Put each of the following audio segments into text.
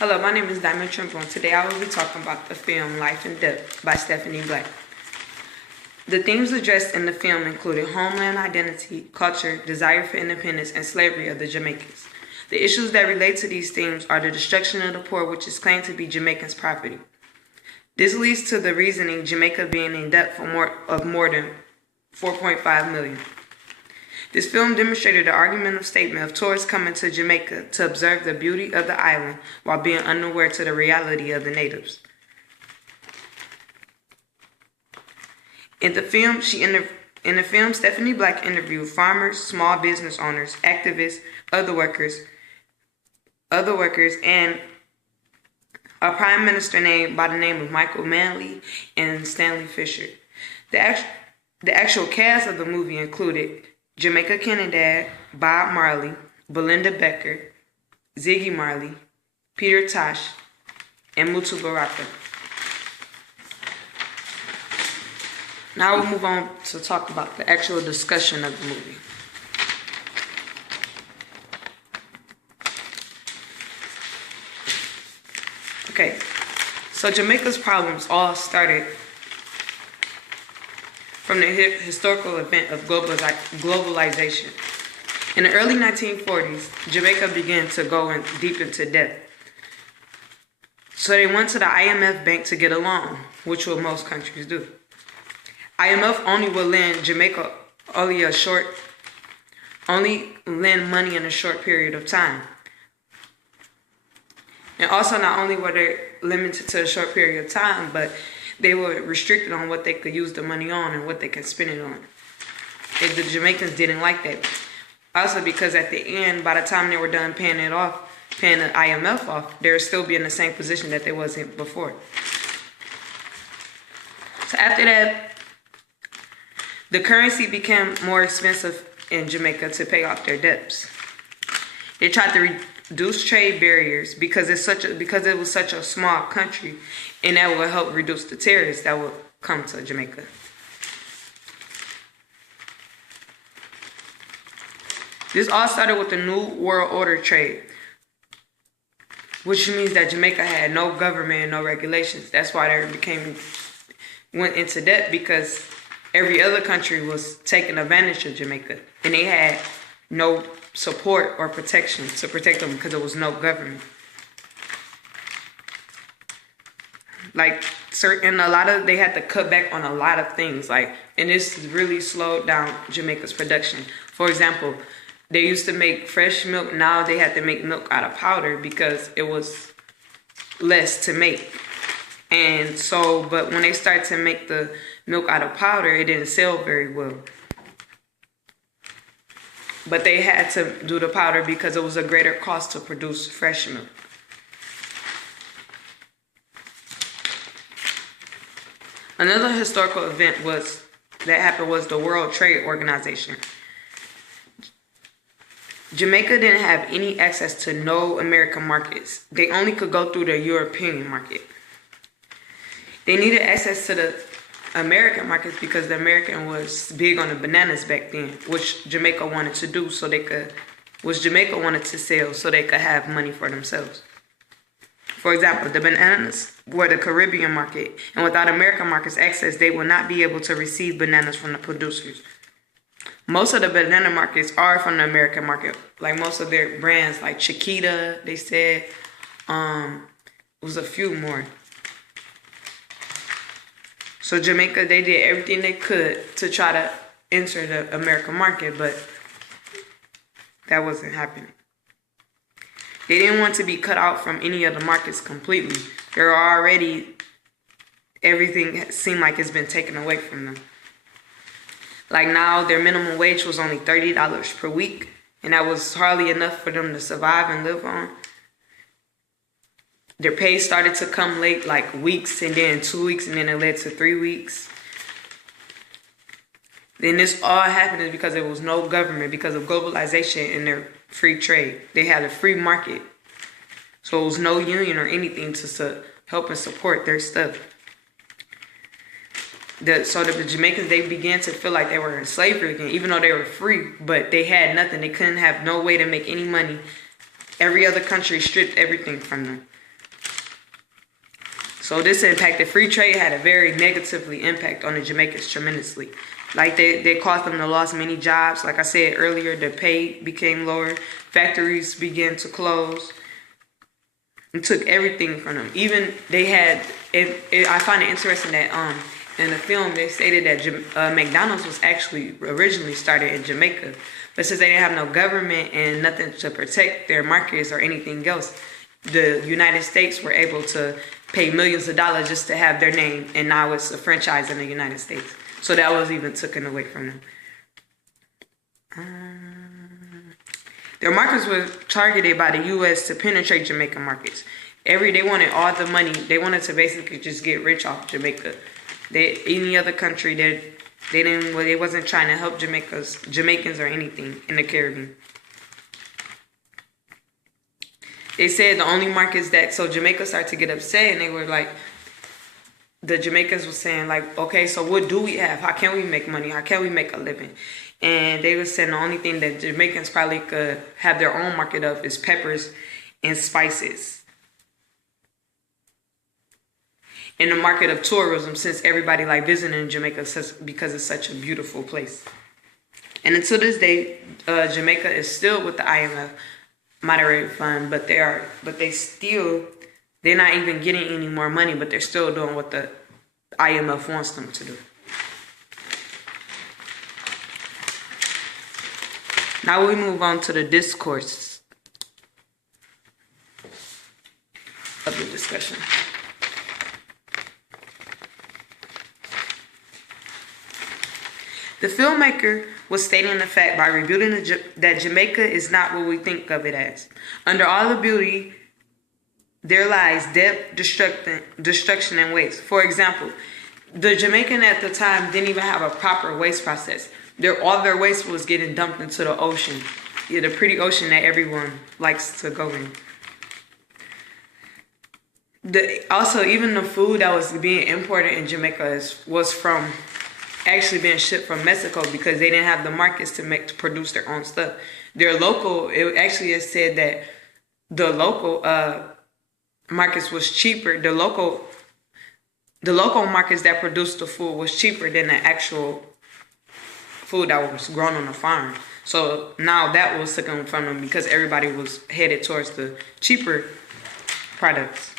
Hello, my name is Diamond Trimble, and today I will be talking about the film Life and Death by Stephanie Black. The themes addressed in the film included homeland identity, culture, desire for independence, and slavery of the Jamaicans. The issues that relate to these themes are the destruction of the poor, which is claimed to be Jamaicans' property. This leads to the reasoning Jamaica being in debt for more than $4.5 million. This film demonstrated the argumentative statement of tourists coming to Jamaica to observe the beauty of the island while being unaware to the reality of the natives. In the film, Stephanie Black interviewed farmers, small business owners, activists, other workers, and a prime minister by the name of Michael Manley and Stanley Fisher. The actual cast of the movie included Jamaica Kennedad, Bob Marley, Belinda Becker, Ziggy Marley, Peter Tosh, and Mutu Baraka. Now we'll move on to talk about the actual discussion of the movie. Okay, so Jamaica's problems all started from the historical event of globalization. In the early 1940s, Jamaica began to go deep into debt. So they went to the IMF bank to get a loan, which what most countries do. IMF only will lend Jamaica only lend money in a short period of time. And also not only were they limited to a short period of time, but they were restricted on what they could use the money on and what they could spend it on. And the Jamaicans didn't like that. Also because at the end, by the time they were done paying the IMF off, they would still be in the same position that they was in before. So after that, the currency became more expensive in Jamaica to pay off their debts. They tried to reduce trade barriers because it was such a small country, and that would help reduce the terrorists that would come to Jamaica. This all started with the New World Order trade, which means that Jamaica had no government and no regulations. That's why they went into debt, because every other country was taking advantage of Jamaica, and they had no support or protection to protect them because there was no government. They had to cut back on a lot of things, and this really slowed down Jamaica's production. For example, they used to make fresh milk. Now they had to make milk out of powder because it was less to make. And so, but when they started to make the milk out of powder, it didn't sell very well. But they had to do the powder because it was a greater cost to produce fresh milk. Another historical event that happened was the World Trade Organization. Jamaica didn't have any access to no American markets. They only could go through the European market. They needed access to the American markets because the American was big on the bananas back then, which Jamaica wanted to do which Jamaica wanted to sell so they could have money for themselves. For example, the bananas were the Caribbean market, and without American markets access, they would not be able to receive bananas from the producers. Most of the banana markets are from the American market, like most of their brands, like Chiquita, they said, it was a few more. So Jamaica, they did everything they could to try to enter the American market, but that wasn't happening. They didn't want to be cut out from any of the markets completely. Everything seemed like it's been taken away from them. Like now, their minimum wage was only $30 per week, and that was hardly enough for them to survive and live on. Their pay started to come late, like weeks, and then 2 weeks, and then it led to 3 weeks. Then this all happened because there was no government, because of globalization and their free trade. They had a free market. So it was no union or anything to help and support their stuff. So the Jamaicans, they began to feel like they were in slavery again, even though they were free, but they had nothing. They couldn't have no way to make any money. Every other country stripped everything from them. So this impacted free trade had a very negatively impact on the Jamaicans tremendously. Like they caused them to lose many jobs. Like I said earlier, the pay became lower. Factories began to close. It took everything from them. Even they had, I find it interesting that in the film they stated that McDonald's was actually originally started in Jamaica. But since they didn't have no government and nothing to protect their markets or anything else, the United States were able to pay millions of dollars just to have their name, and now it's a franchise in the United States. So that was even taken away from them. Their markets were targeted by the U.S. to penetrate Jamaican markets. They wanted all the money. They wanted to basically just get rich off Jamaica. Any other country, they wasn't trying to help Jamaicans or anything in the Caribbean. They said the only markets so Jamaica started to get upset, and they were like, the Jamaicans were saying like, okay, so what do we have? How can we make money? How can we make a living? And they were saying the only thing that Jamaicans probably could have their own market of is peppers and spices. In the market of tourism, since everybody like visiting Jamaica because it's such a beautiful place. And until this day, Jamaica is still with the IMF monetary fund, but they're not even getting any more money, but they're still doing what the IMF wants them to do. Now we move on to the discourse of the discussion. The filmmaker was stating the fact by revealing that Jamaica is not what we think of it as. Under all the beauty, there lies depth, destruction, and waste. For example, the Jamaican at the time didn't even have a proper waste process. All their waste was getting dumped into the ocean. Yeah, the pretty ocean that everyone likes to go in. Also, even the food that was being imported in Jamaica was from actually being shipped from Mexico because they didn't have the markets to produce their own stuff. It actually is said that the local markets was cheaper. The local markets that produced the food was cheaper than the actual food that was grown on the farm. So now that was taken from them because everybody was headed towards the cheaper products.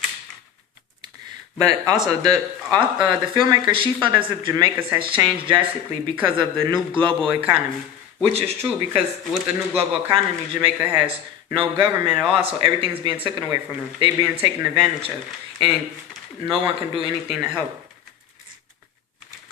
But also, the filmmaker, she felt as if Jamaica has changed drastically because of the new global economy, which is true because with the new global economy, Jamaica has no government at all, so everything's being taken away from them. They're being taken advantage of, and no one can do anything to help.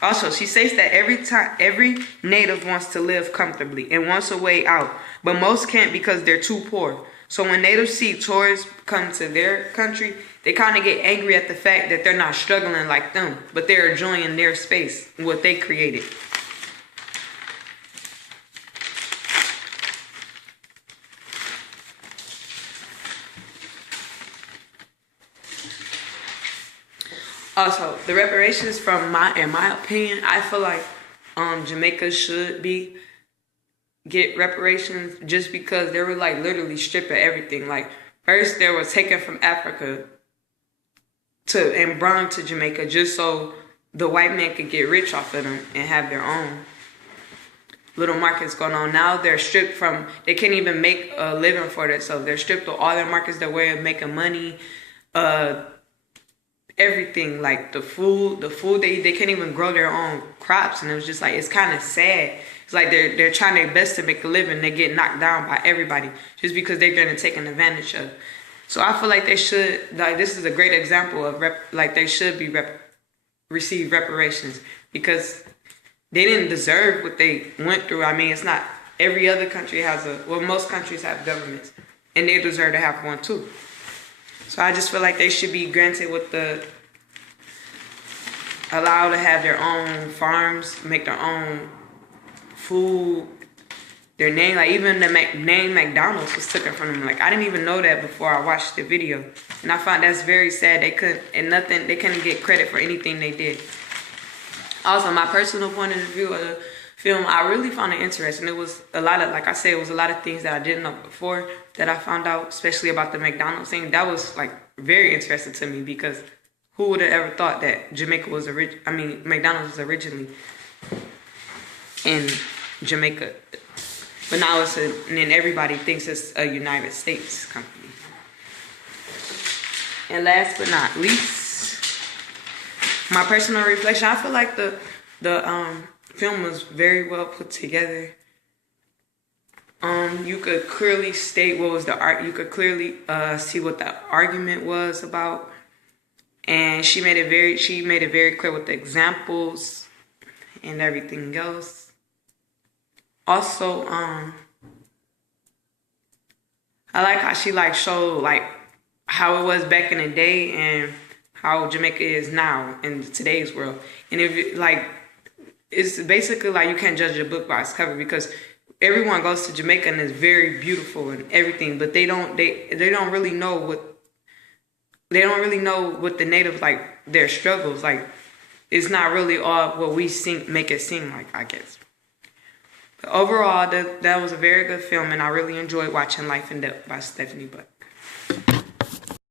Also, she says that every native wants to live comfortably and wants a way out, but most can't because they're too poor. So when natives see tourists come to their country, they kind of get angry at the fact that they're not struggling like them, but they're enjoying their space, what they created. Also, the reparations in my opinion, I feel like Jamaica should get reparations just because they were like literally stripping everything. Like first they were taken from Africa and brought to Jamaica just so the white man could get rich off of them and have their own little markets going on. Now they're stripped from, they can't even make a living for themselves. They're stripped of all their markets, their way of making money, everything, like the food, they can't even grow their own crops. And it was just like, it's kind of sad. It's like they're trying their best to make a living. They get knocked down by everybody just because they're getting taken advantage of. So I feel like they should, like this is a great example of they should receive reparations because they didn't deserve what they went through. I mean, it's not every other country most countries have governments and they deserve to have one too. So I just feel like they should be granted allowed to have their own farms, make their own food, their name, like even the name McDonald's was taken from them. Like I didn't even know that before I watched the video, and I found that's very sad. They couldn't get credit for anything they did. Also, my personal point of view of the film, I really found it interesting. It was a lot of, like I said, it was a lot of things that I didn't know before that I found out, especially about the McDonald's thing. That was like very interesting to me because Who would have ever thought that McDonald's was originally in Jamaica, but now and then everybody thinks it's a United States company. And last but not least, my personal reflection. I feel like the film was very well put together. You could clearly state what was the art. You could clearly see what the argument was about, and she made it very clear with the examples and everything else. Also, I like how she showed how it was back in the day and how Jamaica is now in today's world. And it's basically you can't judge a book by its cover, because everyone goes to Jamaica and it's very beautiful and everything, but they don't really know what the native their struggles it's not really all what we make it seem like, I guess. But overall, that was a very good film, and I really enjoyed watching Life in Depth by Stephanie Butt.